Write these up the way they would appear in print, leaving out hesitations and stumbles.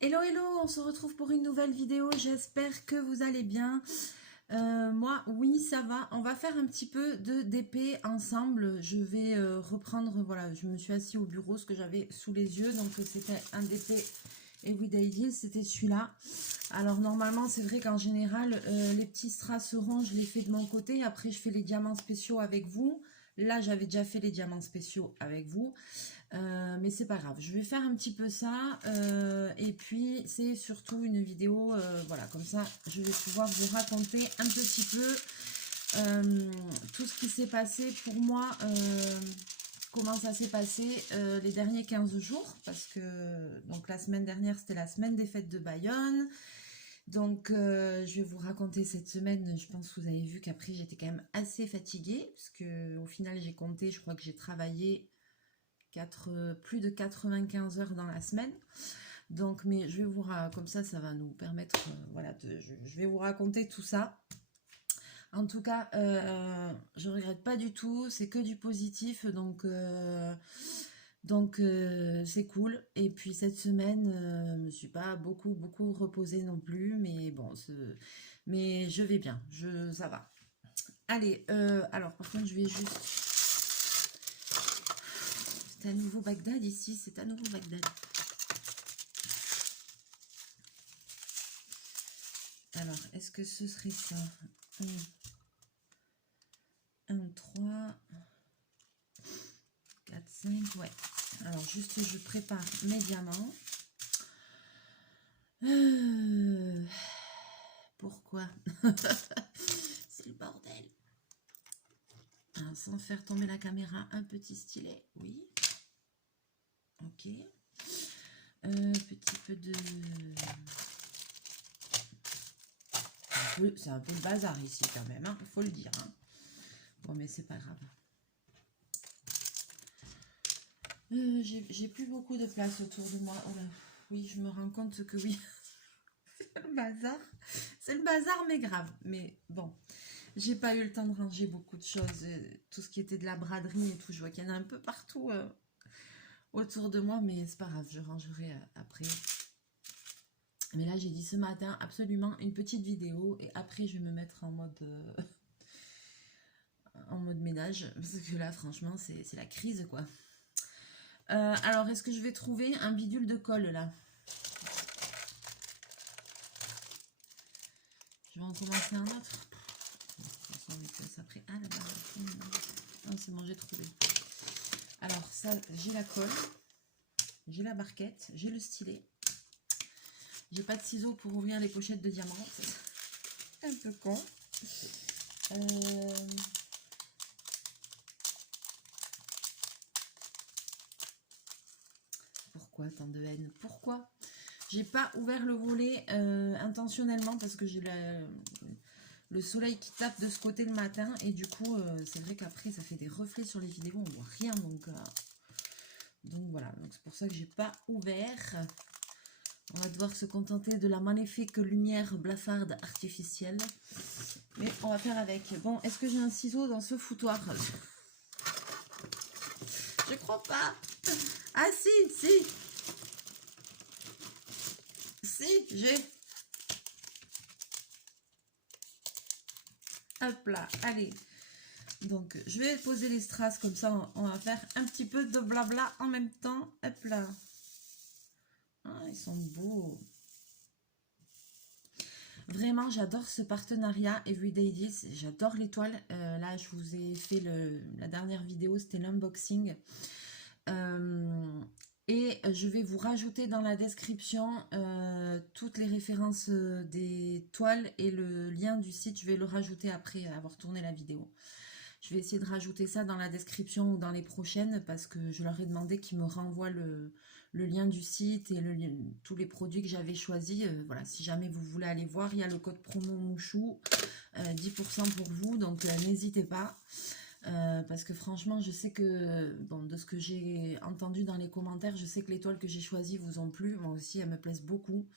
Hello, hello, on se retrouve pour une nouvelle vidéo, j'espère que vous allez bien. Moi, oui, ça va. On va faire un petit peu de DP ensemble. Je vais reprendre, voilà, je me suis assis au bureau, ce que j'avais sous les yeux. Donc, c'était un DP Everyday Deal, c'était celui-là. Alors, normalement, c'est vrai qu'en général, les petits strass ronds, je les fais de mon côté. Après, je fais les diamants spéciaux avec vous. Là, j'avais déjà fait les diamants spéciaux avec vous. Mais c'est pas grave, je vais faire un petit peu ça et puis c'est surtout une vidéo, voilà, comme ça je vais pouvoir vous raconter un petit peu tout ce qui s'est passé pour moi, comment ça s'est passé les derniers 15 jours, parce que donc la semaine dernière c'était la semaine des fêtes de Bayonne. Donc je vais vous raconter cette semaine. Je pense que vous avez vu qu'après j'étais quand même assez fatiguée, parce que au final j'ai compté, je crois que j'ai travaillé plus de 95 heures dans la semaine. Donc, mais je vais vous comme ça, ça va nous permettre, voilà, je vais vous raconter tout ça. En tout cas, je regrette pas du tout, c'est que du positif, donc c'est cool. Et puis cette semaine, je me suis pas beaucoup reposée non plus, mais bon, mais je vais bien, ça va. Allez, alors par contre, je vais juste. C'est à nouveau Bagdad ici, c'est à nouveau Bagdad. Alors, est-ce que ce serait ça? 1, 3, 4, 5, ouais. Alors, juste, je prépare mes diamants. Pourquoi? C'est le bordel. Alors, sans faire tomber la caméra, un petit stylet, oui. Ok. Petit peu de... C'est un peu le bazar ici quand même, il faut le dire. Hein. Bon, mais c'est pas grave. J'ai plus beaucoup de place autour de moi. Oh là, oui, je me rends compte que oui. C'est le bazar. C'est le bazar, mais grave. Mais bon, j'ai pas eu le temps de ranger beaucoup de choses. Tout ce qui était de la braderie et tout, je vois qu'il y en a un peu partout autour de moi, mais c'est pas grave, je rangerai après. Mais là, j'ai dit ce matin, absolument une petite vidéo, et après, je vais me mettre en mode ménage, parce que là, franchement, c'est la crise, quoi. Alors, est-ce que je vais trouver un bidule de colle, là? Je vais en commencer un autre. Après. Ah, là-bas. Non, c'est bon, j'ai trouvé. Alors, ça, j'ai la colle. J'ai la barquette. J'ai le stylet. J'ai pas de ciseaux pour ouvrir les pochettes de diamants. C'est un peu con. Pourquoi tant de haine? Pourquoi? J'ai pas ouvert le volet intentionnellement parce que j'ai le soleil qui tape de ce côté le matin et du coup c'est vrai qu'après ça fait des reflets sur les vidéos, on voit rien, donc voilà, donc c'est pour ça que j'ai pas ouvert. On va devoir se contenter de la magnifique lumière blafarde artificielle, mais on va faire avec. Bon, est-ce que j'ai un ciseau dans ce foutoir? Je crois pas. Ah si j'ai. Hop là, allez. Donc, je vais poser les strass comme ça. On va faire un petit peu de blabla en même temps. Hop là. Ah, ils sont beaux. Vraiment, j'adore ce partenariat Everyday Deals. J'adore l'étoile. Là, je vous ai fait la dernière vidéo, c'était l'unboxing. Et je vais vous rajouter dans la description toutes les références des toiles et le lien du site. Je vais le rajouter après avoir tourné la vidéo. Je vais essayer de rajouter ça dans la description ou dans les prochaines parce que je leur ai demandé qu'ils me renvoient le lien du site et tous les produits que j'avais choisis. Voilà, si jamais vous voulez aller voir, il y a le code promo Mouchou, 10% pour vous, donc n'hésitez pas. Parce que franchement, je sais que, bon, de ce que j'ai entendu dans les commentaires, je sais que les toiles que j'ai choisies vous ont plu. Moi aussi, elles me plaisent beaucoup.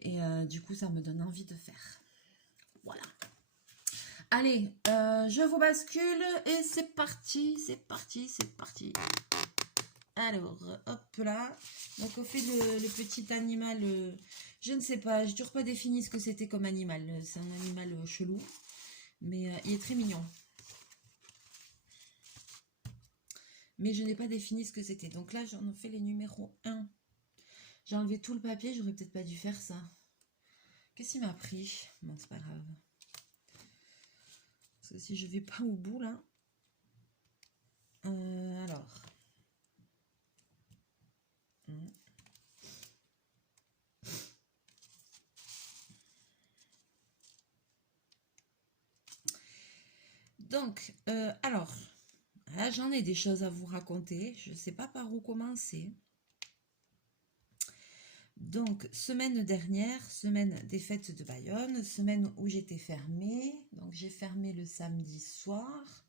Et du coup, ça me donne envie de faire. Voilà. Allez, je vous bascule et c'est parti, c'est parti, c'est parti. Alors, hop là. Donc, on fait le petit animal. Je ne sais pas, je n'ai toujours pas défini ce que c'était comme animal. C'est un animal chelou. Mais il est très mignon. Mais je n'ai pas défini ce que c'était. Donc là, j'en ai fait les numéros 1. J'ai enlevé tout le papier, j'aurais peut-être pas dû faire ça. Qu'est-ce qu'il m'a pris? Bon, c'est pas grave. Parce que si je vais pas au bout, là... alors... Donc, alors... Là, j'en ai des choses à vous raconter. Je ne sais pas par où commencer. Donc, semaine dernière, semaine des fêtes de Bayonne, semaine où j'étais fermée. Donc, j'ai fermé le samedi soir.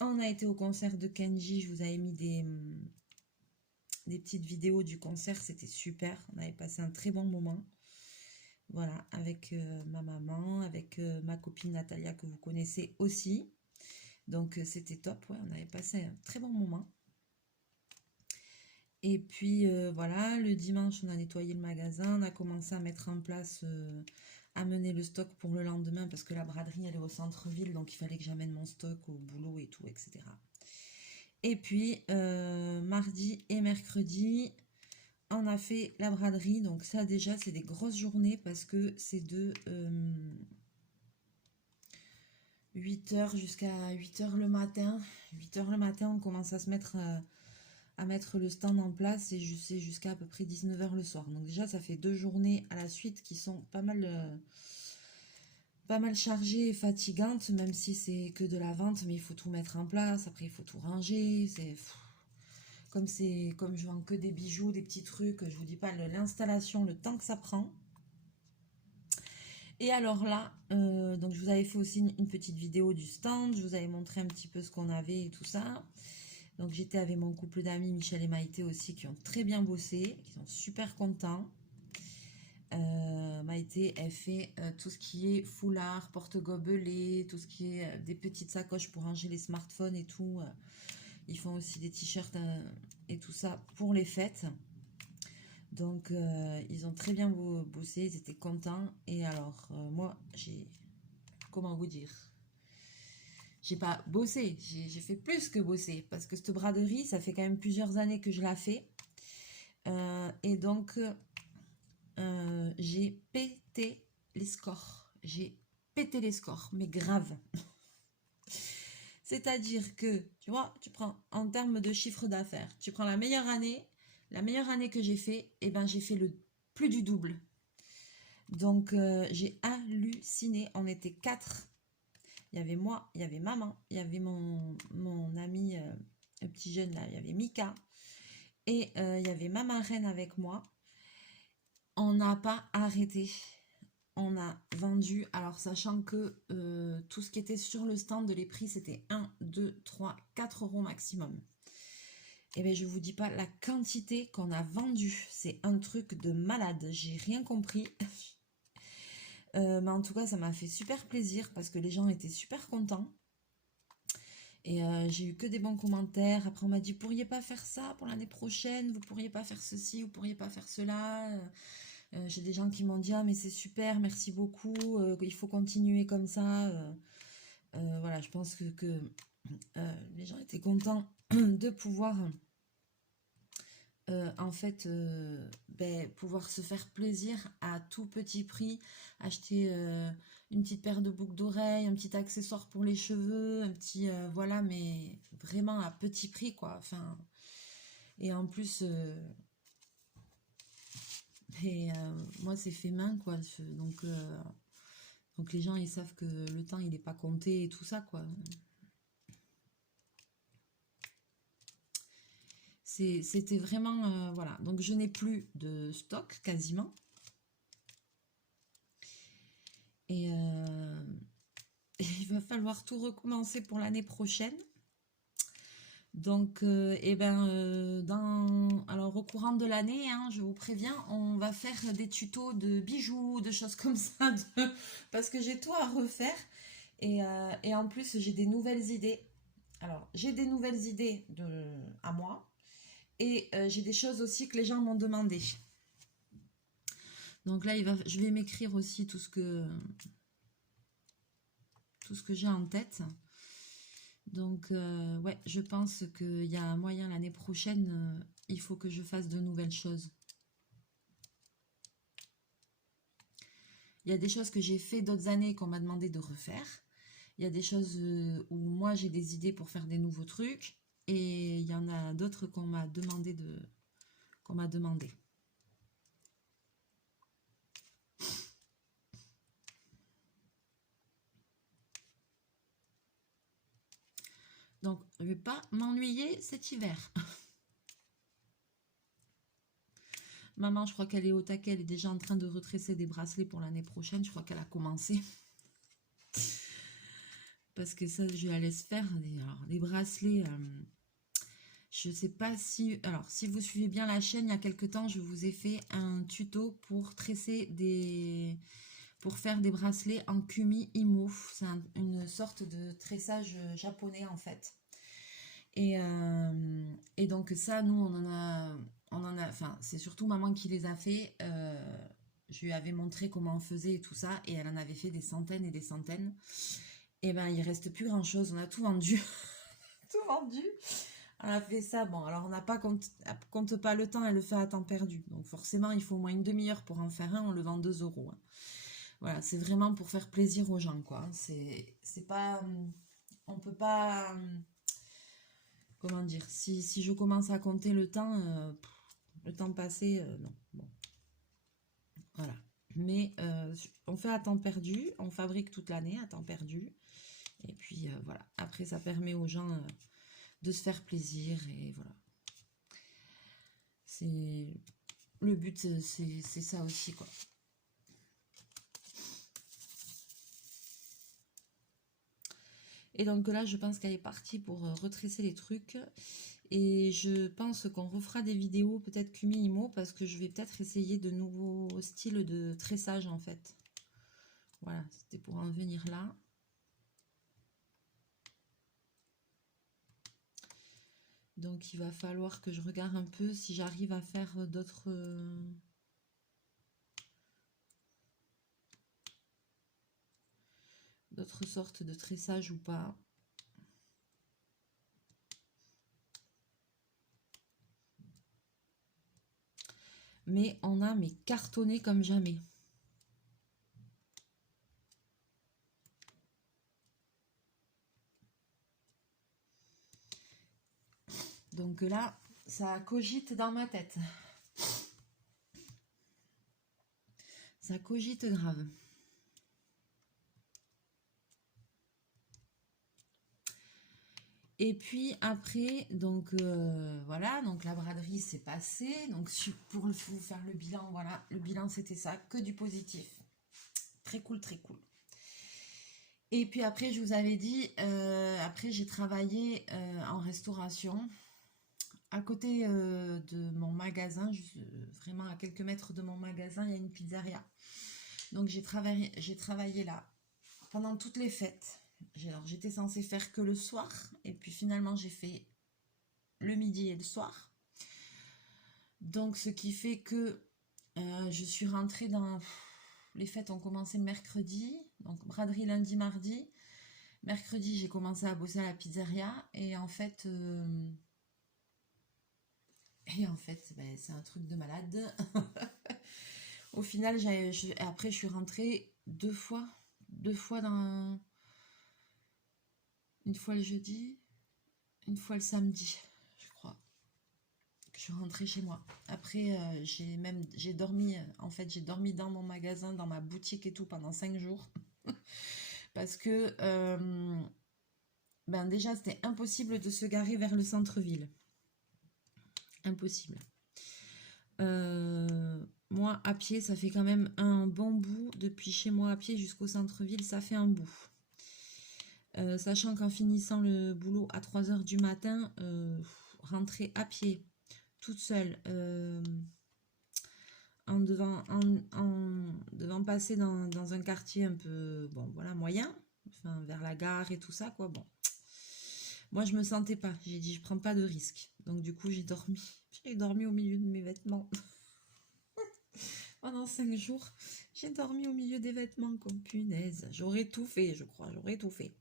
On a été au concert de Kenji. Je vous avais mis des petites vidéos du concert. C'était super. On avait passé un très bon moment. Voilà, avec ma maman, avec ma copine Natalia que vous connaissez aussi. Donc, c'était top. Ouais, on avait passé un très bon moment. Et puis voilà, le dimanche, on a nettoyé le magasin, on a commencé à mettre en place, à mener le stock pour le lendemain parce que la braderie, elle est au centre-ville, donc il fallait que j'amène mon stock au boulot et tout, etc. Et puis, mardi et mercredi, on a fait la braderie, donc ça déjà, c'est des grosses journées parce que c'est de 8h jusqu'à 8h le matin. 8h le matin, on commence à se mettre... à mettre le stand en place et jusqu'à à peu près 19h le soir. Donc déjà, ça fait 2 journées à la suite qui sont pas mal chargées et fatigantes, même si c'est que de la vente, mais il faut tout mettre en place, après il faut tout ranger, comme je vends que des bijoux, des petits trucs, je vous dis pas l'installation, le temps que ça prend. Et alors là, donc je vous avais fait aussi une petite vidéo du stand, je vous avais montré un petit peu ce qu'on avait et tout ça. Donc j'étais avec mon couple d'amis, Michel et Maïté aussi, qui ont très bien bossé, qui sont super contents. Maïté, elle fait tout ce qui est foulard, porte-gobelets, tout ce qui est des petites sacoches pour ranger les smartphones et tout. Ils font aussi des t-shirts et tout ça pour les fêtes. Donc ils ont très bien bossé, ils étaient contents. Et alors moi, comment vous dire, j'ai pas bossé, j'ai fait plus que bosser parce que cette braderie, ça fait quand même plusieurs années que je la fais. Et donc, j'ai pété les scores. J'ai pété les scores, mais grave. C'est-à-dire que, tu vois, tu prends en termes de chiffre d'affaires, tu prends la meilleure année que j'ai fait, et ben j'ai fait le plus du double. Donc, j'ai halluciné. On était 4. Il y avait moi, il y avait maman, il y avait mon ami, le petit jeune là, il y avait Mika. Et il y avait ma marraine avec moi. On n'a pas arrêté. On a vendu, alors sachant que tout ce qui était sur le stand, les prix, c'était 1, 2, 3, 4 euros maximum. Et bien, je vous dis pas la quantité qu'on a vendue. C'est un truc de malade. J'ai rien compris. Mais en tout cas, ça m'a fait super plaisir parce que les gens étaient super contents. Et j'ai eu que des bons commentaires. Après, on m'a dit, vous pourriez pas faire ça pour l'année prochaine, vous pourriez pas faire ceci, vous pourriez pas faire cela. J'ai des gens qui m'ont dit, ah mais c'est super, merci beaucoup, il faut continuer comme ça. Voilà, je pense que les gens étaient contents de pouvoir, en fait, pouvoir se faire plaisir à tout petit prix, acheter une petite paire de boucles d'oreilles, un petit accessoire pour les cheveux, un petit, voilà, mais vraiment à petit prix, quoi. Enfin, et en plus, moi, c'est fait main, quoi. Donc les gens, ils savent que le temps, il n'est pas compté et tout ça, quoi. C'était vraiment, voilà. Donc je n'ai plus de stock, quasiment. Et il va falloir tout recommencer pour l'année prochaine. Donc, alors au courant de l'année, hein, je vous préviens, on va faire des tutos de bijoux, de choses comme ça, parce que j'ai tout à refaire. Et en plus, j'ai des nouvelles idées. Alors, j'ai des nouvelles idées à moi. Et j'ai des choses aussi que les gens m'ont demandé. Donc là, je vais m'écrire aussi tout ce que j'ai en tête. Donc, ouais, je pense qu'il y a un moyen l'année prochaine, il faut que je fasse de nouvelles choses. Il y a des choses que j'ai fait d'autres années qu'on m'a demandé de refaire. Il y a des choses où moi j'ai des idées pour faire des nouveaux trucs. Et il y en a d'autres qu'on m'a demandé Donc, je ne vais pas m'ennuyer cet hiver. Maman, je crois qu'elle est au taquet. Elle est déjà en train de retresser des bracelets pour l'année prochaine. Je crois qu'elle a commencé. Parce que ça, je la laisse faire. Alors, les bracelets, je ne sais pas si... Alors, si vous suivez bien la chaîne, il y a quelques temps, je vous ai fait un tuto pour tresser des... pour faire des bracelets en kumi imo. C'est une sorte de tressage japonais, en fait. Et donc ça, nous, enfin, c'est surtout maman qui les a fait. Je lui avais montré comment on faisait et tout ça, et elle en avait fait des centaines et des centaines. Et ben, il reste plus grand chose. On a tout vendu, tout vendu. On a fait ça. Bon, alors on n'a pas compte pas le temps, elle le fait à temps perdu. Donc forcément, il faut au moins une demi-heure pour en faire un. On le vend 2 euros. Hein. Voilà, c'est vraiment pour faire plaisir aux gens, quoi. C'est pas, on peut pas. Comment dire, si je commence à compter le temps passé, non. Bon, voilà. Mais on fait à temps perdu, on fabrique toute l'année à temps perdu. Et puis voilà. Après, ça permet aux gens de se faire plaisir. Et voilà. Le but, c'est ça aussi, quoi. Et donc là, je pense qu'elle est partie pour retresser les trucs. Et je pense qu'on refera des vidéos peut-être Kumi Imo parce que je vais peut-être essayer de nouveaux styles de tressage en fait. Voilà, c'était pour en venir là. Donc il va falloir que je regarde un peu si j'arrive à faire d'autres sortes de tressage ou pas. Mais on a cartonné comme jamais. Donc là, ça cogite dans ma tête. Ça cogite grave. Et puis après, donc voilà, donc la braderie s'est passée. Donc pour vous faire le bilan, voilà, le bilan c'était ça, que du positif. Très cool, très cool. Et puis après, je vous avais dit, après j'ai travaillé en restauration. À côté de mon magasin, vraiment à quelques mètres de mon magasin, il y a une pizzeria. Donc j'ai travaillé là pendant toutes les fêtes. J'étais censée faire que le soir, et puis finalement j'ai fait le midi et le soir. Donc ce qui fait que je suis rentrée dans... Les fêtes ont commencé le mercredi, donc braderie lundi, mardi. Mercredi, j'ai commencé à bosser à la pizzeria, et en fait, ben, c'est un truc de malade. Au final, après, je suis rentrée deux fois dans... Une fois le jeudi, une fois le samedi, je crois. Je suis rentrée chez moi. Après, j'ai dormi, en fait, j'ai dormi dans mon magasin, dans ma boutique et tout pendant 5 jours. Parce que, ben déjà, c'était impossible de se garer vers le centre-ville. Impossible. Moi, à pied, ça fait quand même un bon bout. Depuis chez moi à pied jusqu'au centre-ville, ça fait un bout. Sachant qu'en finissant le boulot à 3 h du matin, rentrer à pied, toute seule, en devant passer dans un quartier un peu, bon, voilà, moyen, enfin, vers la gare et tout ça, quoi, bon. Moi, je me sentais pas. J'ai dit, je prends pas de risque. Donc, du coup, j'ai dormi. J'ai dormi au milieu de mes vêtements. Pendant 5 jours, j'ai dormi au milieu des vêtements comme punaise. J'aurais tout fait, je crois. J'aurais tout fait.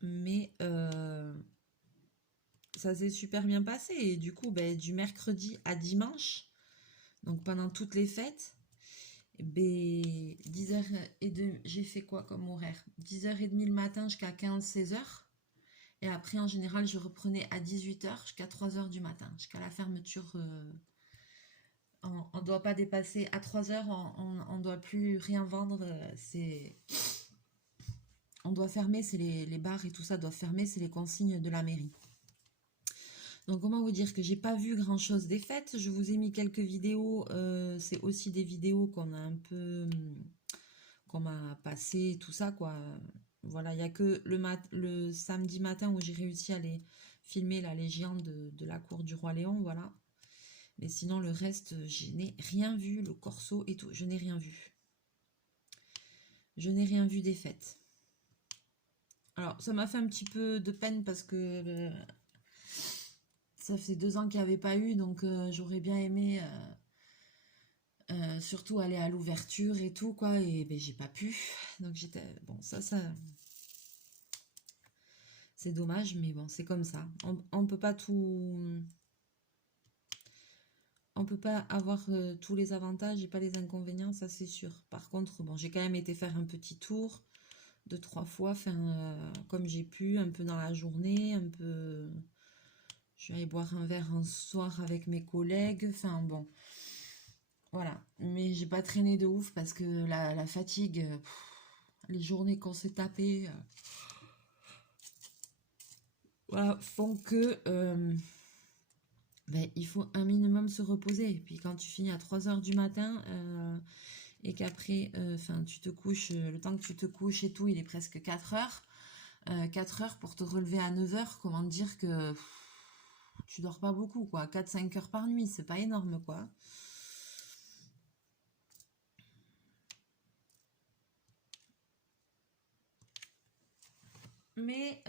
Mais ça s'est super bien passé. Et du coup, ben, du mercredi à dimanche, donc pendant toutes les fêtes, ben, 10h30, j'ai fait quoi comme horaire? 10h30 le matin jusqu'à 15-16h. Et après, en général, je reprenais à 18h jusqu'à 3h du matin, jusqu'à la fermeture. On ne doit pas dépasser à 3h, on ne doit plus rien vendre. On doit fermer, c'est les bars et tout ça doivent fermer, c'est les consignes de la mairie. Donc comment vous dire que j'ai pas vu grand chose des fêtes. Je vous ai mis quelques vidéos, c'est aussi des vidéos qu'on a un peu, qu'on m'a passé, tout ça quoi. Voilà, il n'y a que le samedi matin où j'ai réussi à les filmer là, les géants de la cour du roi Léon, voilà. Mais sinon le reste, je n'ai rien vu, le corso et tout, je n'ai rien vu. Je n'ai rien vu des fêtes. Alors ça m'a fait un petit peu de peine parce que ça fait 2 ans qu'il n'y avait pas eu, donc j'aurais bien aimé surtout aller à l'ouverture et tout, quoi, et ben, j'ai pas pu. Donc j'étais. Bon, ça c'est dommage, mais bon, c'est comme ça. On peut pas tout. On peut pas avoir tous les avantages et pas les inconvénients, ça c'est sûr. Par contre, bon, j'ai quand même été faire un petit tour 2-3 fois, enfin, comme j'ai pu, un peu dans la journée, un peu. Je suis allée boire un verre un soir avec mes collègues, enfin bon. Voilà, mais j'ai pas traîné de ouf parce que la fatigue, les journées qu'on s'est tapées, voilà, font que ben, il faut un minimum se reposer. Et puis quand tu finis à 3 heures du matin et qu'après, enfin, tu te couches, le temps que tu te couches et tout, il est presque 4 heures. 4 heures pour te relever à 9 heures, comment te dire que tu dors pas beaucoup, quoi. 4-5 heures par nuit, c'est pas énorme, quoi. Mais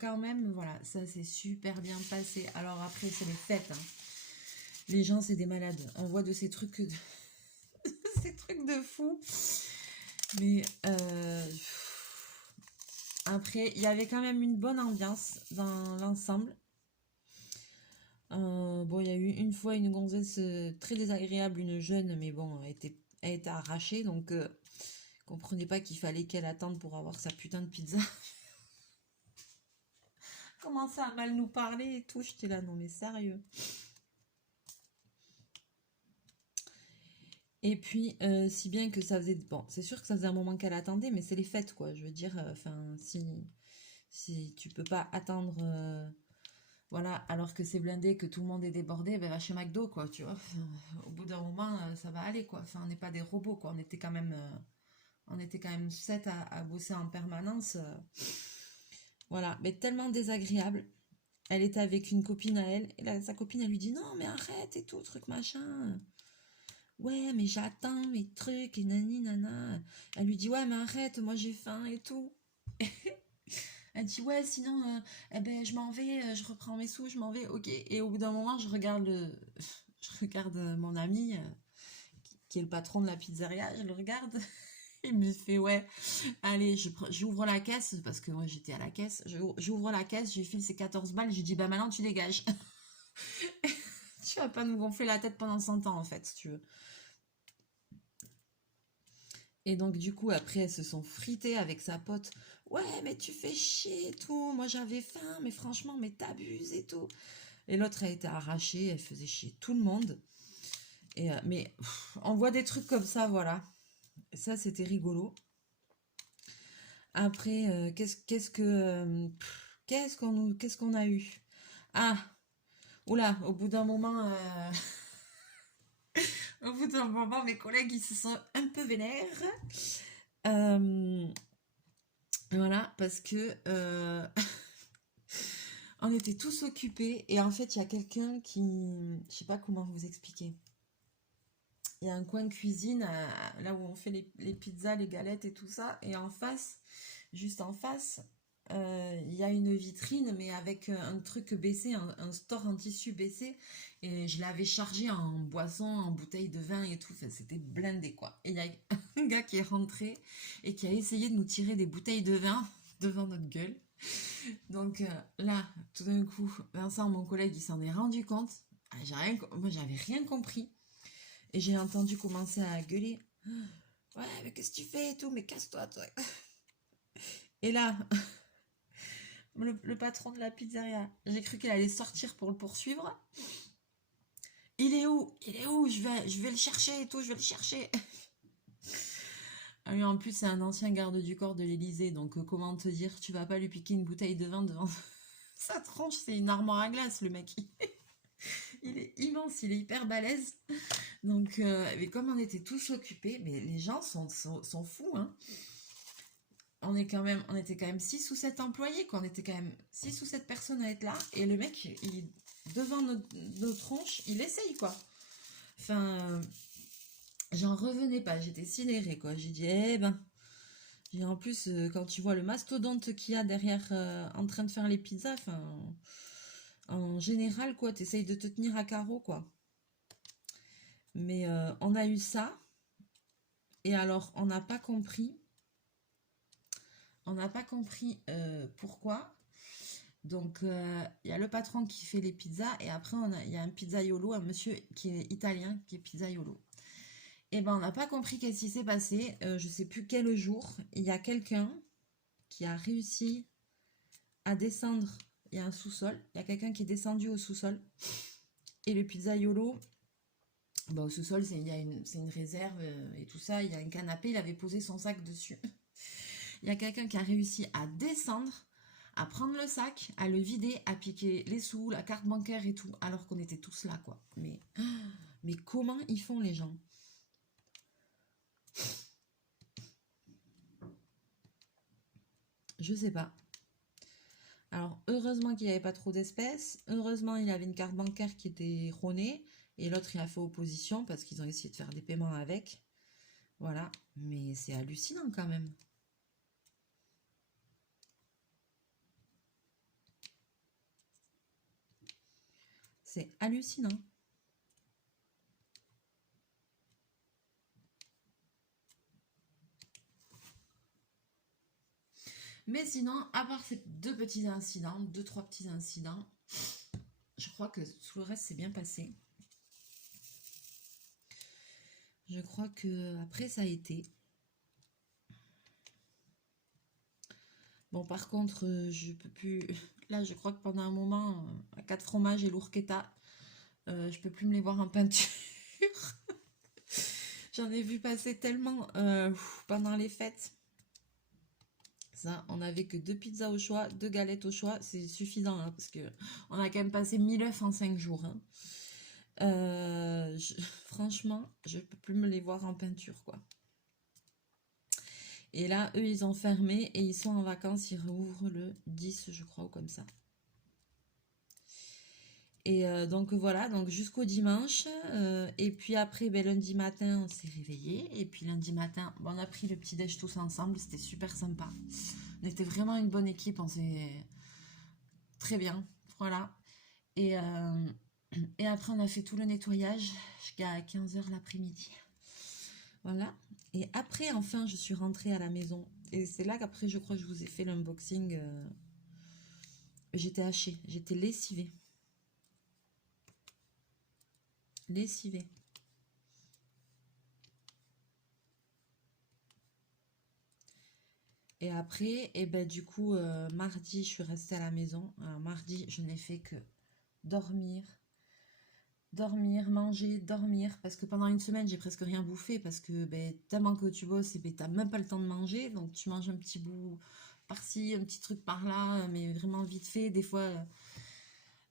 quand même, voilà, ça s'est super bien passé. Alors après, c'est les fêtes, hein. Les gens, c'est des malades. On voit de ces trucs, ces trucs de fou. Mais après, il y avait quand même une bonne ambiance dans l'ensemble. Bon, il y a eu une fois une gonzesse très désagréable, une jeune, mais bon, elle était arrachée, donc comprenait pas qu'il fallait qu'elle attende pour avoir sa putain de pizza. Commençait à mal nous parler et tout, j'étais là, non mais sérieux. Et puis, si bien que ça faisait... Bon, c'est sûr que ça faisait un moment qu'elle attendait, mais c'est les fêtes, quoi. Je veux dire, enfin, si tu peux pas attendre, voilà, alors que c'est blindé, que tout le monde est débordé, ben va chez McDo, quoi, tu vois. Enfin, au bout d'un moment, ça va aller, quoi. Enfin, on n'est pas des robots, quoi. On était quand même 7 à bosser en permanence. Voilà, mais tellement désagréable. Elle était avec une copine à elle, et là, sa copine, elle lui dit, non, mais arrête et tout, truc machin. Ouais, mais j'attends mes trucs et nani nana. Elle lui dit, ouais, mais arrête, moi j'ai faim et tout. Elle dit, ouais, sinon, eh ben, je m'en vais, je reprends mes sous, je m'en vais, ok. Et au bout d'un moment, je regarde mon ami, qui est le patron de la pizzeria, je le regarde. Il me fait, ouais, allez, j'ouvre la caisse, parce que moi j'étais à la caisse. J'ouvre la caisse, je lui file ses 14 balles, je lui dis, bah maintenant tu dégages. Tu vas pas nous gonfler la tête pendant 100 ans, en fait, si tu veux. Et donc, du coup, après, elles se sont fritées avec sa pote. Ouais, mais tu fais chier et tout. Moi, j'avais faim, mais franchement, mais t'abuses et tout. Et l'autre a été arrachée, elle faisait chier tout le monde. Et, mais on voit des trucs comme ça, voilà. Ça, c'était rigolo. Après, qu'est-ce qu'on a eu? Ah, oula, au bout d'un moment, mes collègues, ils se sont un peu vénères. Euh, voilà, parce que on était tous occupés et en fait, il y a quelqu'un qui, je sais pas comment vous expliquer. Il y a un coin cuisine là où on fait les pizzas, les galettes et tout ça, et en face, juste en face, il y a une vitrine, mais avec un truc baissé, un store en tissu baissé. Et je l'avais chargé en boisson, en bouteille de vin et tout. Enfin, c'était blindé, quoi. Et il y a un gars qui est rentré et qui a essayé de nous tirer des bouteilles de vin devant notre gueule. Donc là, tout d'un coup, Vincent, mon collègue, il s'en est rendu compte. Ah, moi, j'avais rien compris. Et j'ai entendu commencer à gueuler. Ouais, mais qu'est-ce que tu fais et tout? Mais casse-toi, toi. Et là, le patron de la pizzeria, j'ai cru qu'il allait sortir pour le poursuivre. Il est où? Il est où? Je vais le chercher et tout, je vais le chercher. Ah, lui, en plus, c'est un ancien garde du corps de l'Élysée, donc comment te dire, tu vas pas lui piquer une bouteille de vin devant sa tronche, c'est une armoire à glace, le mec. Il est immense, il est hyper balèze. Donc, mais comme on était tous occupés, mais les gens sont fous, hein. On était quand même 6 ou 7 employés, quoi. On était quand même 6 ou 7 personnes à être là. Et le mec, devant nos tronches, il essaye, quoi. Enfin, j'en revenais pas. J'étais sidérée, quoi. J'ai dit, eh ben. En plus, quand tu vois le mastodonte qu'il y a derrière en train de faire les pizzas, enfin, en général, quoi, t'essayes de te tenir à carreau, quoi. Mais on a eu ça. Et alors, on n'a pas compris. On n'a pas compris pourquoi. Donc, il y a le patron qui fait les pizzas. Et après, il y a un pizzaiolo, un monsieur qui est italien, qui est pizzaiolo. Et ben, on n'a pas compris qu'est-ce qui s'est passé. Je sais plus quel jour. Il y a quelqu'un qui a réussi à descendre. Il y a un sous-sol. Il y a quelqu'un qui est descendu au sous-sol. Et le pizzaiolo, bah, au sous-sol, c'est une réserve et tout ça. Il y a un canapé. Il avait posé son sac dessus. Il y a quelqu'un qui a réussi à descendre, à prendre le sac, à le vider, à piquer les sous, la carte bancaire et tout, alors qu'on était tous là, quoi. Mais comment ils font, les gens? Je sais pas. Alors, heureusement qu'il n'y avait pas trop d'espèces. Heureusement, il avait une carte bancaire qui était erronée. Et l'autre, il a fait opposition parce qu'ils ont essayé de faire des paiements avec. Voilà. Mais c'est hallucinant quand même. C'est hallucinant. Mais sinon, à part ces deux petits incidents, deux, trois petits incidents, je crois que tout le reste s'est bien passé. Je crois que après ça a été. Bon, par contre, je peux plus. Là, je crois que pendant un moment, à 4 fromages et l'ourqueta, je peux plus me les voir en peinture. J'en ai vu passer tellement pendant les fêtes. Ça, on n'avait que 2 pizzas au choix, 2 galettes au choix, c'est suffisant hein, parce que on a quand même passé 1000 œufs en 5 jours. Hein. Franchement, je peux plus me les voir en peinture quoi. Et là, eux, ils ont fermé et ils sont en vacances. Ils rouvrent le 10, je crois, ou comme ça. Et donc voilà, donc jusqu'au dimanche. Et puis après, ben, lundi matin, on s'est réveillé. Et puis lundi matin, ben, on a pris le petit déj tous ensemble. C'était super sympa. On était vraiment une bonne équipe. On s'est très bien. Voilà. Et, et après, on a fait tout le nettoyage jusqu'à 15h l'après-midi. Voilà. Et après, enfin, je suis rentrée à la maison. Et c'est là qu'après, je crois que je vous ai fait l'unboxing. J'étais hachée, j'étais lessivée. Lessivée. Et après, et ben, du coup, mardi, je suis restée à la maison. Alors, mardi, je n'ai fait que dormir. Dormir, manger, dormir. Parce que pendant une semaine, j'ai presque rien bouffé. Parce que ben, tellement que tu bosses, et ben, t'as même pas le temps de manger. Donc, tu manges un petit bout par-ci, un petit truc par-là. Mais vraiment vite fait. Des fois,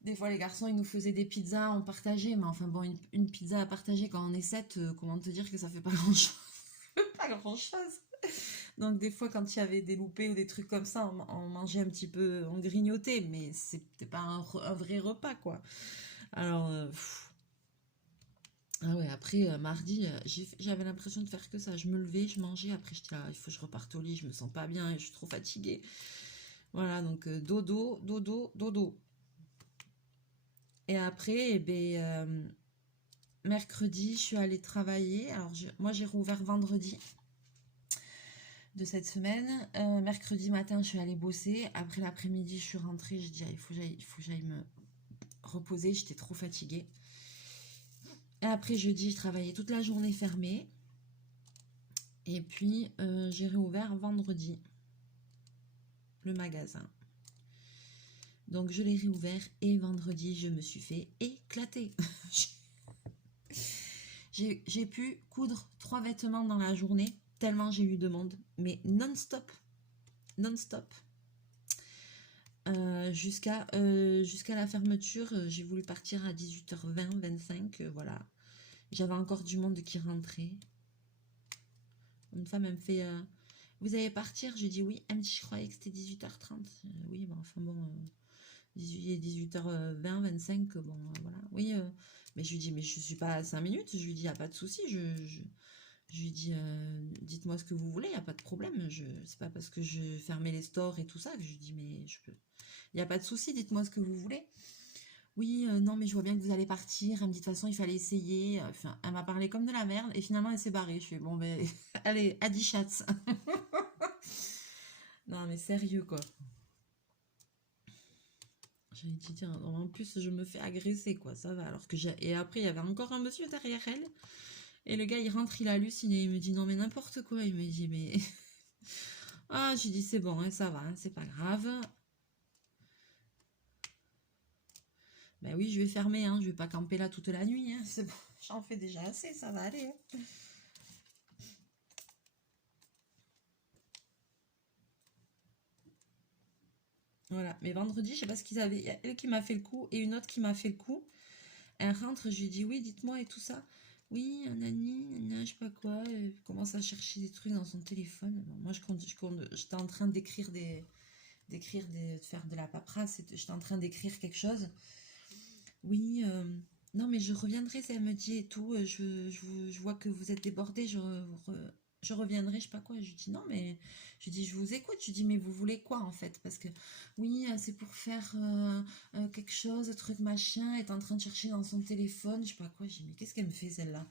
les garçons, ils nous faisaient des pizzas, on partageait. Mais enfin, bon, une pizza à partager quand on est 7, comment te dire que ça fait pas grand-chose. Pas grand-chose. Donc, des fois, quand il y avait des loupés ou des trucs comme ça, on mangeait un petit peu, on grignotait. Mais c'était pas un vrai repas, quoi. Alors, Ah ouais, après, mardi, j'avais l'impression de faire que ça. Je me levais, je mangeais, après j'étais là, il faut que je reparte au lit, je me sens pas bien, je suis trop fatiguée. Voilà, donc dodo, dodo, dodo. Et après, eh ben, mercredi, je suis allée travailler. Alors, moi, j'ai rouvert vendredi de cette semaine. Mercredi matin, je suis allée bosser. Après l'après-midi, je suis rentrée. Je dis, ah, il faut que j'aille me reposer. J'étais trop fatiguée. Et après, jeudi, je travaillais toute la journée fermée. Et puis, j'ai réouvert vendredi le magasin. Donc, je l'ai réouvert et vendredi, je me suis fait éclater. J'ai pu coudre 3 vêtements dans la journée, tellement j'ai eu de monde, mais non-stop, non-stop. Jusqu'à la fermeture, j'ai voulu partir à 18h20, 25, voilà. J'avais encore du monde qui rentrait. Une femme, elle me fait vous allez partir? Je dis oui. Elle me dit je croyais que c'était 18h30. Oui, bon, enfin bon, 18h20, 25, bon, voilà. Oui, mais je lui dis mais je suis pas à 5 minutes. Je lui dis il n'y a pas de souci. Je lui dis dites-moi ce que vous voulez, il n'y a pas de problème. C'est pas parce que je fermais les stores et tout ça que je lui dis mais je peux. Il n'y a pas de souci, dites-moi ce que vous voulez. Oui, non, mais je vois bien que vous allez partir. Elle me dit, de toute façon, il fallait essayer. Enfin, elle m'a parlé comme de la merde. Et finalement, elle s'est barrée. Je fais, bon, ben, allez, à 10 chats. Non, mais sérieux, quoi. J'ai dit, tiens, en plus, je me fais agresser, quoi. Ça va. Alors que j'ai... Et après, il y avait encore un monsieur derrière elle. Et le gars, il rentre, il hallucine et il me dit, non, mais n'importe quoi. Il me dit, mais. Ah, j'ai dit, c'est bon, hein, ça va, hein, c'est pas grave. Ben oui, je vais fermer, hein. Je vais pas camper là toute la nuit, hein. C'est bon. J'en fais déjà assez, ça va aller, hein. Voilà, mais vendredi, je sais pas ce qu'ils avaient. Il y a elle qui m'a fait le coup et une autre qui m'a fait le coup. Elle rentre, je lui dis oui, dites-moi et tout ça. Oui, Nani, nana, je sais pas quoi. Elle commence à chercher des trucs dans son téléphone. Bon, moi, j'étais en train de faire de la paperasse. J'étais en train d'écrire quelque chose. Oui, non, mais je reviendrai. Elle me dit et tout. Je vois que vous êtes débordé. Je reviendrai, je sais pas quoi. Je lui dis non, mais je lui dis je vous écoute. Je lui dis mais vous voulez quoi en fait? Parce que oui, c'est pour faire quelque chose, truc machin. Elle est en train de chercher dans son téléphone, je sais pas quoi. Je dis mais qu'est-ce qu'elle me fait celle-là?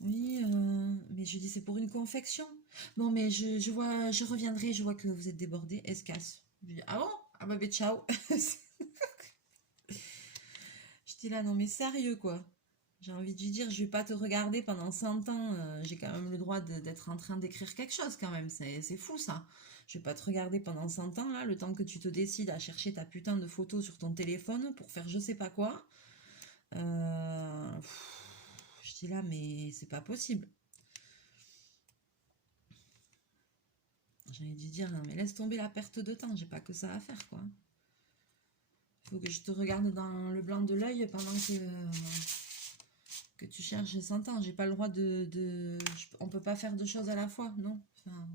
Oui, mais je lui dis c'est pour une confection. Bon, mais je vois, je reviendrai. Je vois que vous êtes débordé. Elle se casse. Je lui dis ah bon? Ah bah, ciao. Je dis là non mais sérieux quoi. J'ai envie de lui dire, je vais pas te regarder pendant 100 ans. J'ai quand même le droit d'être en train d'écrire quelque chose quand même. C'est fou ça. Je vais pas te regarder pendant 100 ans là, le temps que tu te décides à chercher ta putain de photo sur ton téléphone pour faire je sais pas quoi. Je dis là, mais c'est pas possible. J'ai envie de lui dire, non mais laisse tomber la perte de temps. J'ai pas que ça à faire quoi. Faut que je te regarde dans le blanc de l'œil pendant que tu cherches 100 ans. J'ai pas le droit on peut pas faire deux choses à la fois, non. Enfin,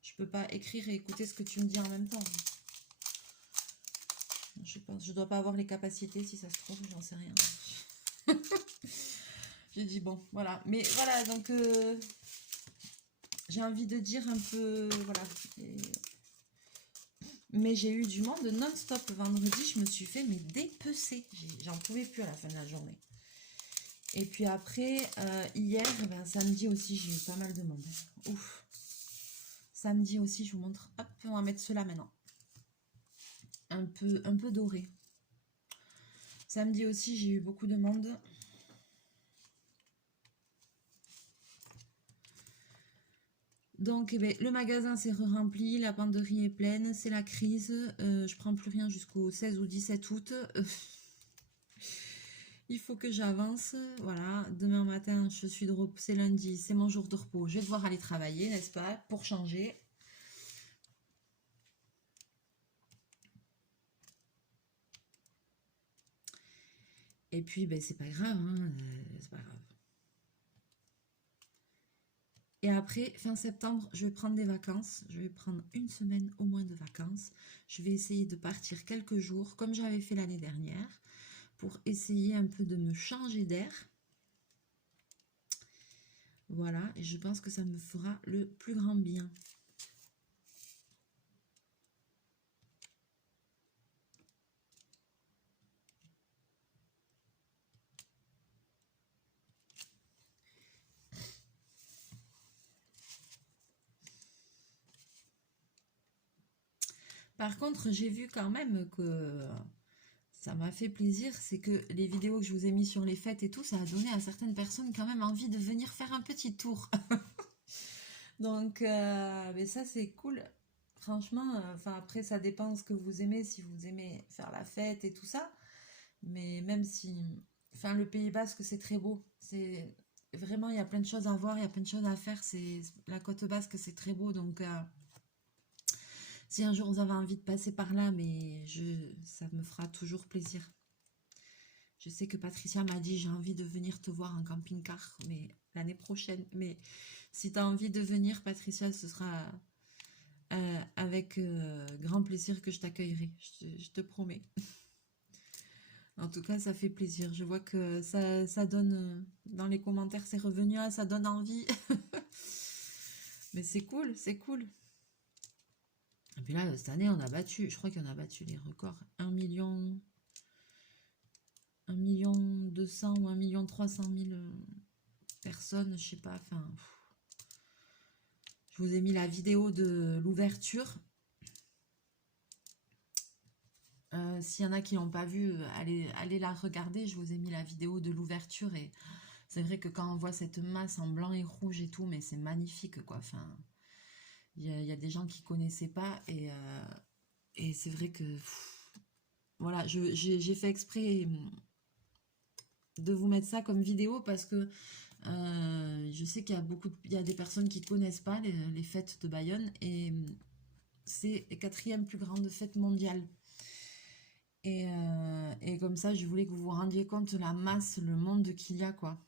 je peux pas écrire et écouter ce que tu me dis en même temps. Je dois pas avoir les capacités si ça se trouve, j'en sais rien. J'ai dit bon, voilà. Mais voilà, donc j'ai envie de dire un peu, voilà. Mais j'ai eu du monde non-stop vendredi. Je me suis fait mais dépecer. J'en pouvais plus à la fin de la journée. Et puis après, hier, ben, samedi aussi, j'ai eu pas mal de monde. Ouf. Samedi aussi, je vous montre. Hop, on va mettre cela maintenant. Un peu doré. Samedi aussi, j'ai eu beaucoup de monde. Donc, eh ben, le magasin s'est rempli, la penderie est pleine, c'est la crise. Je prends plus rien jusqu'au 16 ou 17 août. Il faut que j'avance. Voilà, demain matin, je suis de repos, c'est lundi, c'est mon jour de repos. Je vais devoir aller travailler, n'est-ce pas, pour changer. Et puis, ben, c'est pas grave, hein, c'est pas grave. Et après, fin septembre, je vais prendre des vacances. Je vais prendre une semaine au moins de vacances. Je vais essayer de partir quelques jours, comme j'avais fait l'année dernière, pour essayer un peu de me changer d'air. Voilà, et je pense que ça me fera le plus grand bien. Par contre, j'ai vu quand même que ça m'a fait plaisir, c'est que les vidéos que je vous ai mis sur les fêtes et tout, ça a donné à certaines personnes quand même envie de venir faire un petit tour. Donc, mais ça c'est cool. Franchement, enfin après ça dépend ce que vous aimez, si vous aimez faire la fête et tout ça. Mais même si, enfin le Pays Basque c'est très beau. C'est vraiment il y a plein de choses à voir, il y a plein de choses à faire. C'est la côte basque c'est très beau. Donc si un jour vous avez envie de passer par là, mais ça me fera toujours plaisir. Je sais que Patricia m'a dit j'ai envie de venir te voir en camping-car, mais l'année prochaine. Mais si tu as envie de venir, Patricia, ce sera avec grand plaisir que je t'accueillerai. Je te promets. En tout cas, ça fait plaisir. Je vois que ça donne, dans les commentaires, c'est revenu, ah, ça donne envie. Mais c'est cool, c'est cool. Et puis là, cette année, on a battu, je crois qu'on a battu les records. 1 200 ou 1 300 000 personnes, je sais pas, enfin... Je vous ai mis la vidéo de l'ouverture. S'il y en a qui n'ont pas vu, allez la regarder. Je vous ai mis la vidéo de l'ouverture et c'est vrai que quand on voit cette masse en blanc et rouge et tout, mais c'est magnifique quoi. Enfin, il y a des gens qui connaissaient pas et c'est vrai que voilà, j'ai fait exprès de vous mettre ça comme vidéo parce que je sais qu'il y a il y a des personnes qui connaissent pas les fêtes de Bayonne et c'est la 4e plus grande fête mondiale. Et comme ça, je voulais que vous vous rendiez compte de la masse, le monde qu'il y a, quoi.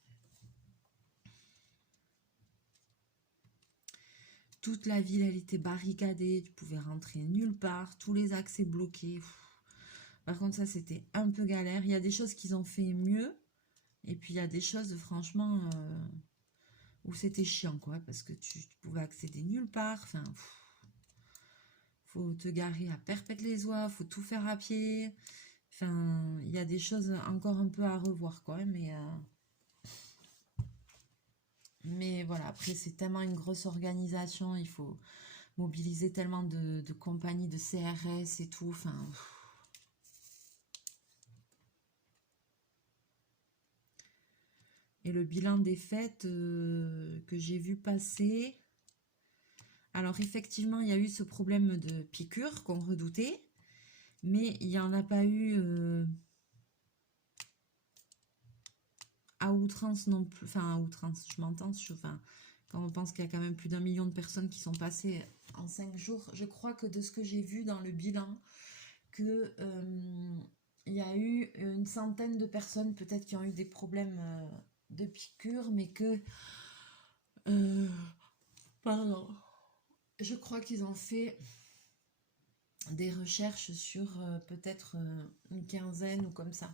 Toute la ville, elle était barricadée, tu pouvais rentrer nulle part, tous les accès bloqués. Par contre, ça, c'était un peu galère. Il y a des choses qu'ils ont fait mieux, et puis il y a des choses, franchement, où c'était chiant, quoi, parce que tu pouvais accéder nulle part. Enfin, faut te garer à Perpète-les-Oies, faut tout faire à pied. Enfin, il y a des choses encore un peu à revoir, quoi, mais voilà, après c'est tellement une grosse organisation, il faut mobiliser tellement de compagnies, de CRS et tout, enfin... Et le bilan des fêtes que j'ai vu passer... Alors effectivement, il y a eu ce problème de piqûre qu'on redoutait, mais il n'y en a pas eu à outrance non plus. Enfin, à outrance, je m'entends, enfin, quand on pense qu'il y a quand même plus d'1 million de personnes qui sont passées en 5 jours, je crois que de ce que j'ai vu dans le bilan, que il y a eu une centaine de personnes peut-être qui ont eu des problèmes de piqûres, mais que pardon, je crois qu'ils ont fait des recherches sur peut-être une quinzaine ou comme ça.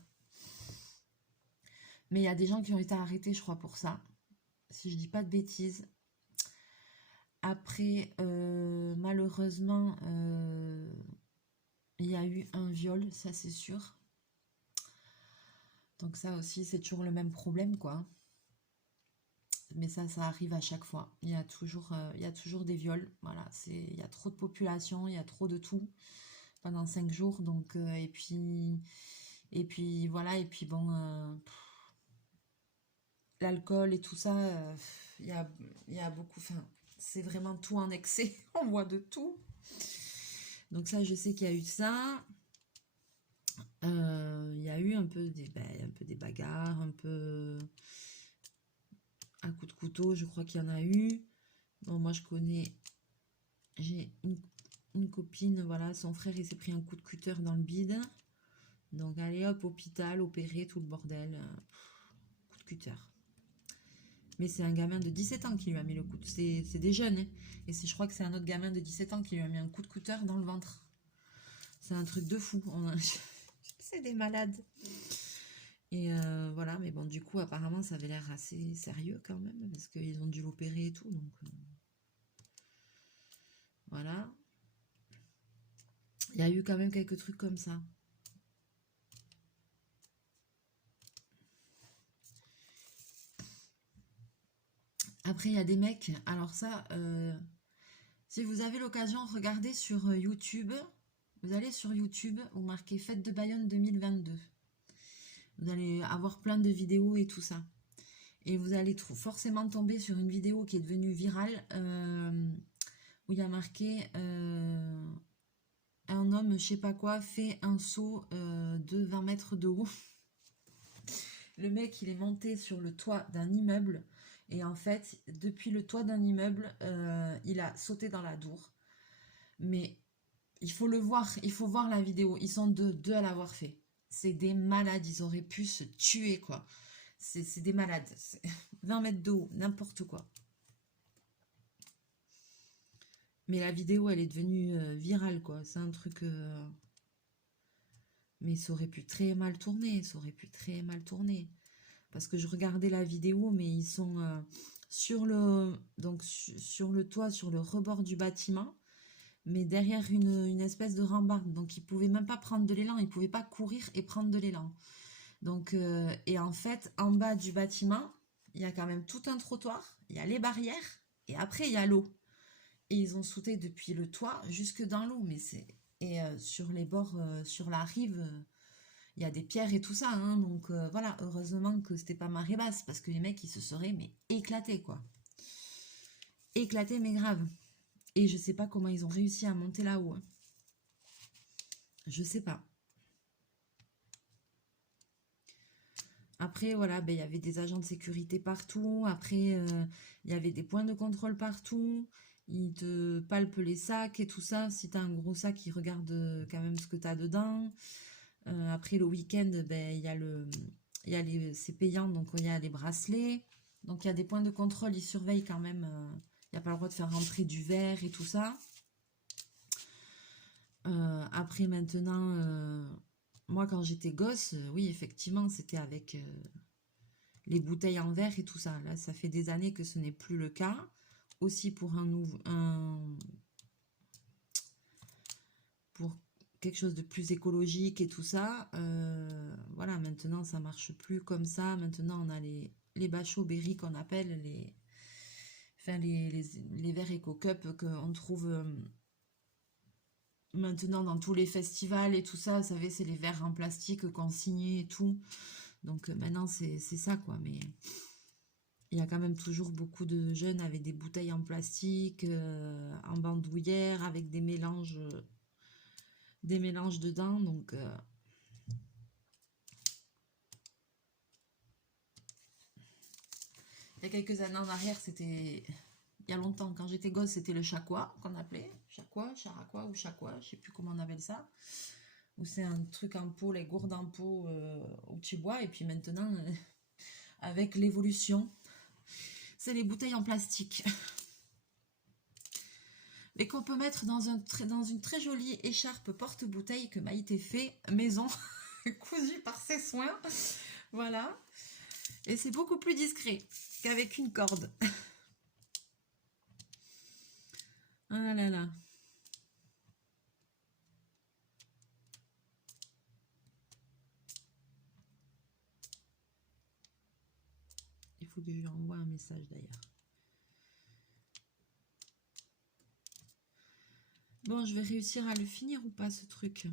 Mais il y a des gens qui ont été arrêtés, je crois, pour ça, si je dis pas de bêtises. Après, malheureusement, il y a eu un viol, ça c'est sûr. Donc ça aussi, c'est toujours le même problème, quoi. Mais ça arrive à chaque fois. Il y a toujours des viols. Voilà, il y a trop de population, il y a trop de tout pendant 5 jours. Donc, et puis voilà, et puis bon, l'alcool et tout ça, il y a beaucoup, enfin, c'est vraiment tout en excès. On voit de tout. Donc ça, je sais qu'il y a eu ça. Il y a eu un peu des bagarres, un peu à coups de couteau, je crois qu'il y en a eu. Bon, moi je connais, j'ai une copine, voilà, son frère il s'est pris un coup de cutter dans le bide. Donc allez hop, hôpital, opéré, tout le bordel. Coup de cutter. Mais c'est un gamin de 17 ans qui lui a mis le coup de... C'est des jeunes, hein. Et je crois que c'est un autre gamin de 17 ans qui lui a mis un coup de cutter dans le ventre. C'est un truc de fou. C'est des malades. Et voilà, mais bon, du coup, apparemment, ça avait l'air assez sérieux quand même, parce qu'ils ont dû l'opérer et tout, donc voilà. Il y a eu quand même quelques trucs comme ça. Après, il y a des mecs, alors ça, si vous avez l'occasion, regardez sur YouTube. Vous allez sur YouTube, vous marquez Fête de Bayonne 2022. Vous allez avoir plein de vidéos et tout ça. Et vous allez forcément tomber sur une vidéo qui est devenue virale, où il y a marqué un homme, je sais pas quoi, fait un saut de 20 mètres de haut. Le mec, il est monté sur le toit d'un immeuble. Et en fait, depuis le toit d'un immeuble, il a sauté dans la Dour. Mais il faut le voir, il faut voir la vidéo. Ils sont deux à l'avoir fait. C'est des malades, ils auraient pu se tuer, quoi. C'est des malades. 20 mètres de haut, n'importe quoi. Mais la vidéo, elle est devenue virale, quoi. C'est un truc... Mais ça aurait pu très mal tourner, ça aurait pu très mal tourner. Parce que je regardais la vidéo, mais ils sont sur sur le toit, sur le rebord du bâtiment, mais derrière une espèce de rambarde. Donc ils pouvaient même pas prendre de l'élan, ils pouvaient pas courir et prendre de l'élan. Donc et en fait, en bas du bâtiment, il y a quand même tout un trottoir, il y a les barrières et après il y a l'eau. Et ils ont sauté depuis le toit jusque dans l'eau, mais c'est et sur les bords, sur la rive. Il y a des pierres et tout ça, hein, donc voilà, heureusement que c'était pas marée basse, parce que les mecs, ils se seraient mais éclatés, quoi. Éclatés, mais grave. Et je sais pas comment ils ont réussi à monter là-haut, hein. Je sais pas. Après, voilà, ben, il y avait des agents de sécurité partout. Après, il y avait des points de contrôle partout. Ils te palpent les sacs et tout ça. Si t'as un gros sac, ils regardent quand même ce que t'as dedans. Après, le week-end, ben, c'est payant, donc il y a les bracelets. Donc, il y a des points de contrôle, ils surveillent quand même. Il n'y a pas le droit de faire rentrer du verre et tout ça. Après, maintenant, moi, quand j'étais gosse, oui, effectivement, c'était avec les bouteilles en verre et tout ça. Là, ça fait des années que ce n'est plus le cas. Aussi pour pour quelque chose de plus écologique et tout ça. Voilà, maintenant ça marche plus comme ça. Maintenant on a les bachots berry qu'on appelle les verres Eco-Cup qu'on trouve maintenant dans tous les festivals et tout ça. Vous savez, c'est les verres en plastique qu'on signait et tout. Donc maintenant c'est ça, quoi. Mais il y a quand même toujours beaucoup de jeunes avec des bouteilles en plastique, en bandoulière, avec des mélanges dedans. Donc il y a quelques années en arrière, c'était... Il y a longtemps, quand j'étais gosse, c'était le chakwa qu'on appelait. Chakwa, charakwa ou chakwa, je sais plus comment on appelle ça. Où c'est un truc en pot, les gourdes en pot où tu bois. Et puis maintenant, avec l'évolution, c'est les bouteilles en plastique. Mais qu'on peut mettre dans une très jolie écharpe porte-bouteille que Maïté fait maison, cousue par ses soins. Voilà. Et c'est beaucoup plus discret qu'avec une corde. Ah là là. Il faut que je lui envoie un message d'ailleurs. Bon, je vais réussir à le finir ou pas ce truc?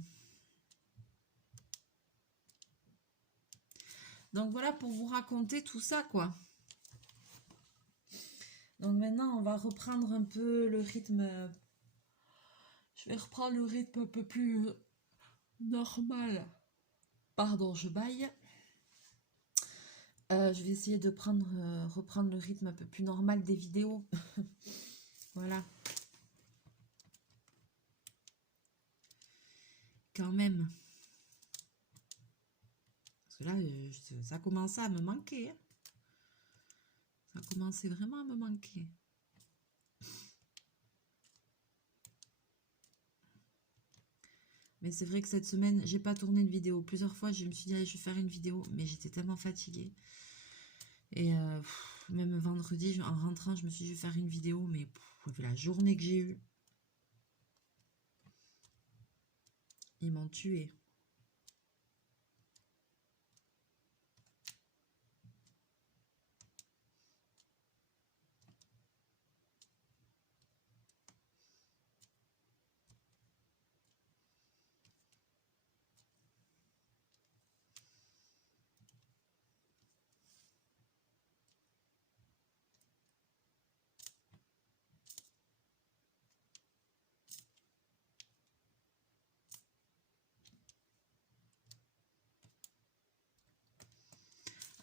Donc voilà pour vous raconter tout ça, quoi. Donc maintenant, on va reprendre un peu le rythme. Je vais reprendre le rythme un peu plus normal. Pardon, je baille. Je vais essayer de reprendre le rythme un peu plus normal des vidéos. Voilà. Quand même. Parce que là, ça commençait à me manquer, hein. Ça commençait vraiment à me manquer. Mais c'est vrai que cette semaine, j'ai pas tourné de vidéo. Plusieurs fois, je me suis dit, allez, je vais faire une vidéo. Mais j'étais tellement fatiguée. Et même vendredi, en rentrant, je me suis dit, je vais faire une vidéo. Mais la journée que j'ai eue, ils m'ont tuée.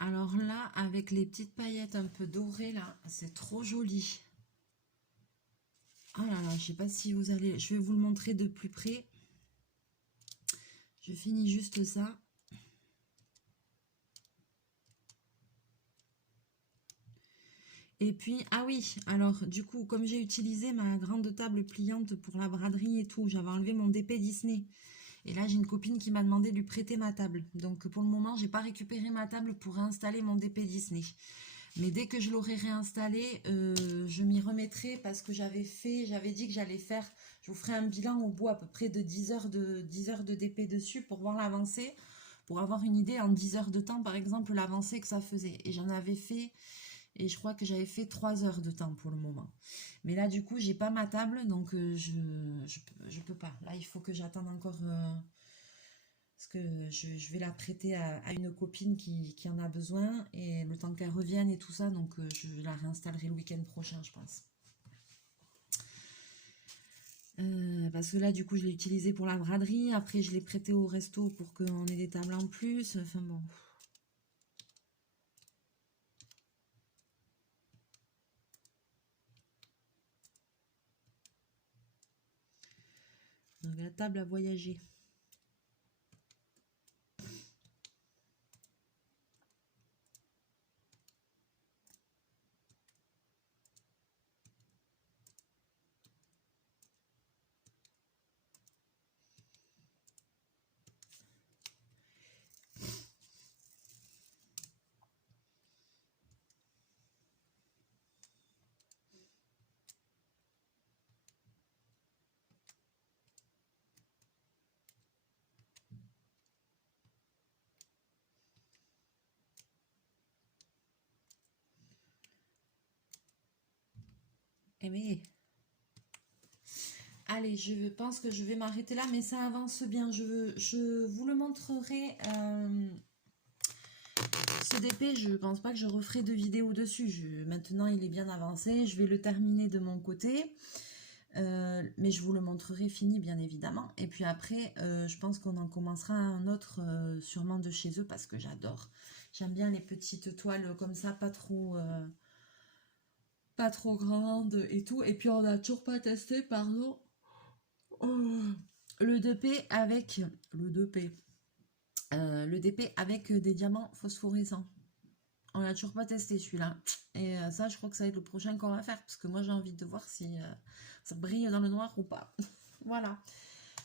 Alors là, avec les petites paillettes un peu dorées, là, c'est trop joli. Ah là là, je sais pas si vous allez... Je vais vous le montrer de plus près. Je finis juste ça. Et puis, ah oui, alors du coup, comme j'ai utilisé ma grande table pliante pour la braderie et tout, j'avais enlevé mon DP Disney. Et là, j'ai une copine qui m'a demandé de lui prêter ma table. Donc pour le moment, j'ai pas récupéré ma table pour réinstaller mon DP Disney. Mais dès que je l'aurai réinstallé, je m'y remettrai parce que j'avais dit que j'allais faire, je vous ferai un bilan au bout à peu près de 10 heures de DP dessus pour voir l'avancée, pour avoir une idée en 10 heures de temps, par exemple, l'avancée que ça faisait. Et j'en avais fait, et je crois que j'avais fait 3 heures de temps pour le moment. Mais là, du coup, j'ai pas ma table, donc je peux pas. Là, il faut que j'attende encore... parce que je vais la prêter à une copine qui en a besoin, et le temps qu'elle revienne et tout ça, donc je la réinstallerai le week-end prochain, je pense. Parce que là, du coup, je l'ai utilisé pour la braderie, après je l'ai prêté au resto pour qu'on ait des tables en plus, enfin bon. Donc la table à voyager. Eh mais... Allez, je pense que je vais m'arrêter là, mais ça avance bien. Je vous le montrerai. Ce DP, je pense pas que je referai de vidéo dessus. Maintenant, il est bien avancé. Je vais le terminer de mon côté. Mais je vous le montrerai fini, bien évidemment. Et puis après, je pense qu'on en commencera un autre, sûrement de chez eux, parce que j'adore. J'aime bien les petites toiles comme ça, pas trop grandes et tout. Et puis, on n'a toujours pas testé, pardon. Oh, le 2P avec le DP avec des diamants phosphorescents. On n'a toujours pas testé celui-là. Et ça, je crois que ça va être le prochain qu'on va faire. Parce que moi, j'ai envie de voir si ça brille dans le noir ou pas. Voilà.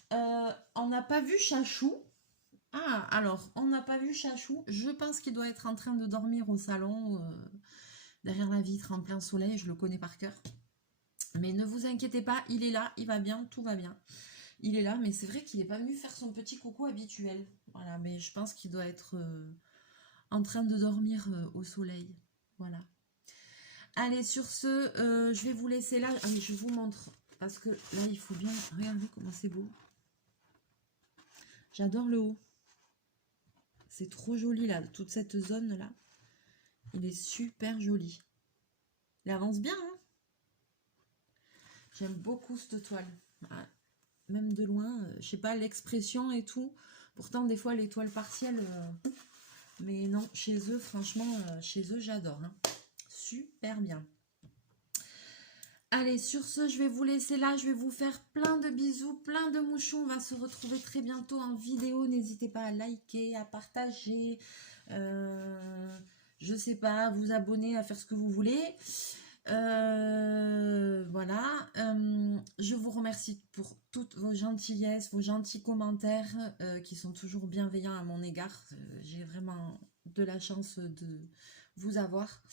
On n'a pas vu Chachou. Ah, alors, on n'a pas vu Chachou. Je pense qu'il doit être en train de dormir au salon, derrière la vitre, en plein soleil. Je le connais par cœur. Mais ne vous inquiétez pas, il est là, il va bien, tout va bien. Il est là, mais c'est vrai qu'il n'est pas venu faire son petit coucou habituel. Voilà, mais je pense qu'il doit être en train de dormir au soleil. Voilà. Allez, sur ce, je vais vous laisser là. Allez, je vous montre. Parce que là, il faut bien... Regardez comment c'est beau. J'adore le haut. C'est trop joli, là. Toute cette zone-là. Il est super joli. Il avance bien, hein. J'aime beaucoup cette toile. Ah, même de loin, je sais pas, l'expression et tout. Pourtant, des fois, les toiles partielles... mais non, chez eux, franchement, chez eux, j'adore. Hein. Super bien. Allez, sur ce, je vais vous laisser là. Je vais vous faire plein de bisous, plein de mouchons. On va se retrouver très bientôt en vidéo. N'hésitez pas à liker, à partager. Je sais pas, à vous abonner, à faire ce que vous voulez. Voilà, je vous remercie pour toutes vos gentillesses, vos gentils commentaires qui sont toujours bienveillants à mon égard. J'ai vraiment de la chance de vous avoir.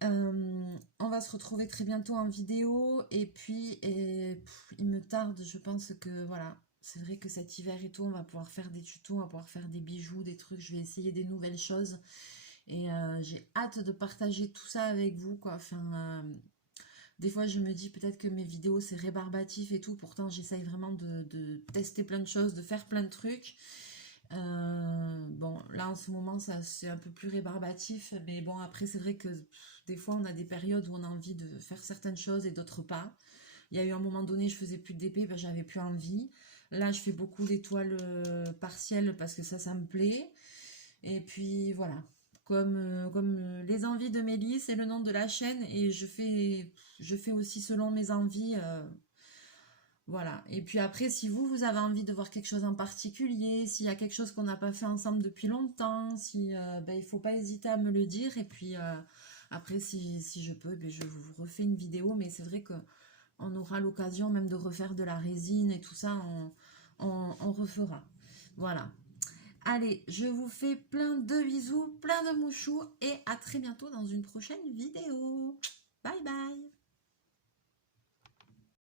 On va se retrouver très bientôt en vidéo et puis il me tarde, je pense que voilà, c'est vrai que cet hiver et tout, on va pouvoir faire des tutos, on va pouvoir faire des bijoux, des trucs, je vais essayer des nouvelles choses et j'ai hâte de partager tout ça avec vous quoi. Enfin, des fois je me dis peut-être que mes vidéos c'est rébarbatif et tout, pourtant j'essaye vraiment de tester plein de choses, de faire plein de trucs. Bon, là en ce moment ça c'est un peu plus rébarbatif, mais bon après c'est vrai que des fois on a des périodes où on a envie de faire certaines choses et d'autres pas. Il y a eu un moment donné je faisais plus d'épée, ben, j'avais plus envie. Là je fais beaucoup d'étoiles partielles parce que ça me plaît. Et puis voilà, comme les envies de Mélie, c'est le nom de la chaîne et je fais aussi selon mes envies. Voilà. Et puis après, si vous avez envie de voir quelque chose en particulier, s'il y a quelque chose qu'on n'a pas fait ensemble depuis longtemps, si, ben, il faut pas hésiter à me le dire. Et puis après, si je peux, ben, je vous refais une vidéo. Mais c'est vrai qu'on aura l'occasion même de refaire de la résine et tout ça, on refera. Voilà. Allez, je vous fais plein de bisous, plein de mouchous et à très bientôt dans une prochaine vidéo.